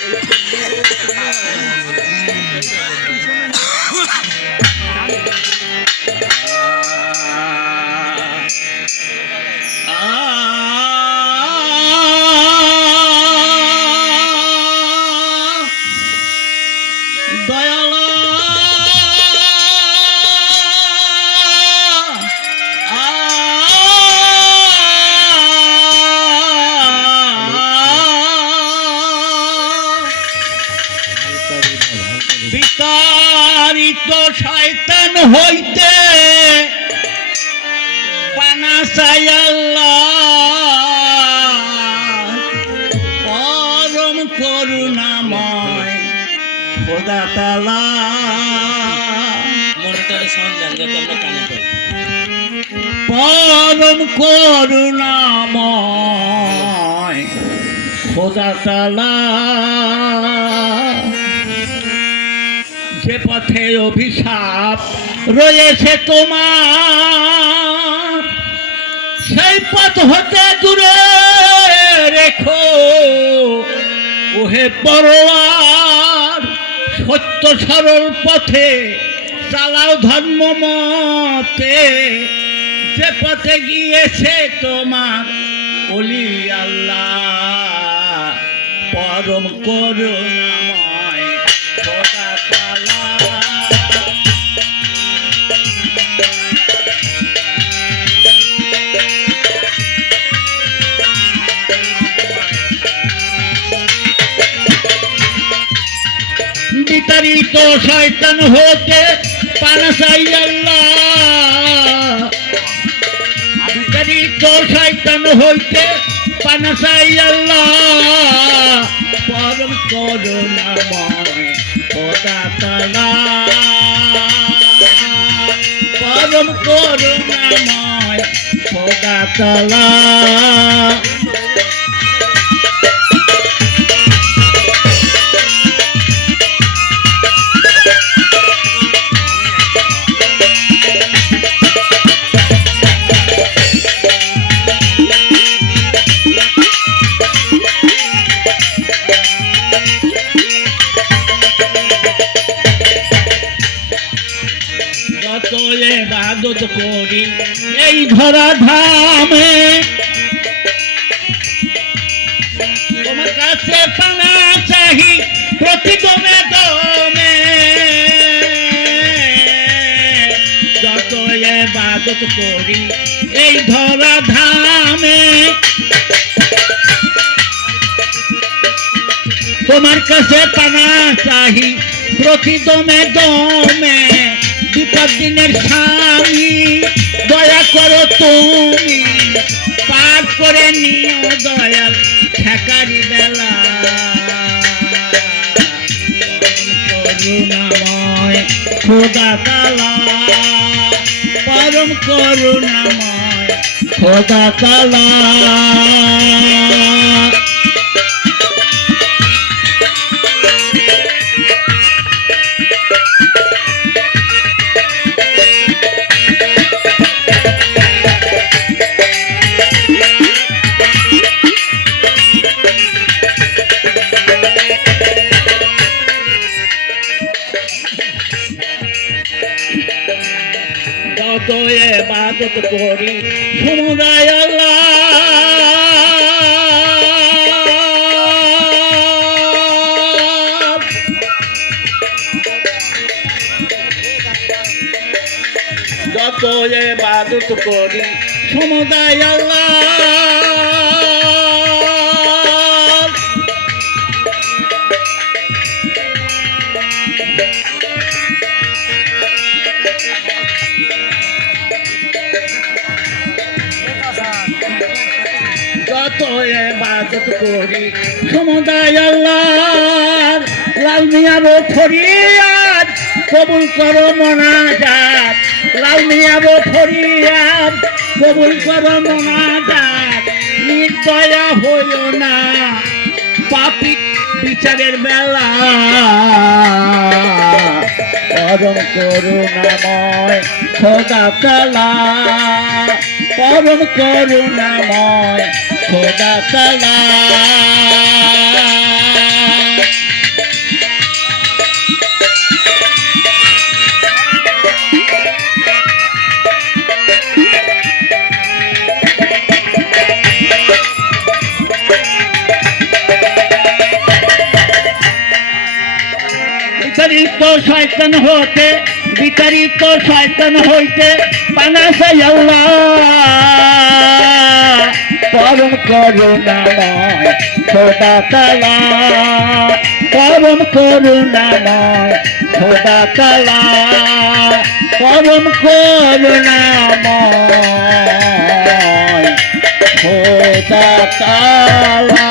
Thank you. বিতাড়িত শয়তান হইতে পানা চাই আল্লাহ। পরম করুণাময় খোদা তালা পরম করুণাময় খোদা তালা যে পথে অভিশাপ রয়েছে তোমার, সেই পথ হতে দূরে রেখো। ওহে পরোয়ার, সত্য সরল পথে চালাও ধর্ম মতে। যে পথে গিয়েছে তোমার, অলি আল্লাহ, পরম করুণাময়। বিতাড়িত শয়তান হতে পানাসাই আল্লাহ। বিতাড়িত শয়তান হইতে পানাসাই আল্লাহ। পরম করুণাময় খোদা তালা পরম করুণাময় খোদা যত এবাদত করি এই ধরা ধামে তোমার কাছে পানা চাহি প্রতিগমে দমে যত এবাদত করি এই ধরা ধামে তোমার কাছে পানা চাহি প্রতি দমে দমে বিপদ দিনের স্বামী, দয়া করো তুমি, পার করে নিও দয়াল ঠেকারি বেলা। করুণাময় খোদা তালা, পরম করুণাময় খোদা তালা। যত এবাদত করি সমুদায় আল্লাহ যত এবাদত করি। সমুদায় আল্লাহ। যত এবাদত করি সমুদায় আল্লাহর লাল মিয়াবো ফরিয়াদ কবুল করো মনাজাত। লাল মিয়াবো ফরিয়াদ, কবুল করো মনাজাত। নির্দয়া হইও না, পাপি বিচারের বেলা। পরম করুণাময় খোদা তালা পরম করুণাময় খোদা তালা শয়তান হতে বিতাড়িত শয়তান হইতে পানাসে আল্লাহ। পরম করুণাময় খোদা তালা পরম করুণাময় খোদা তালা পরম করুণাময় খোদা তালা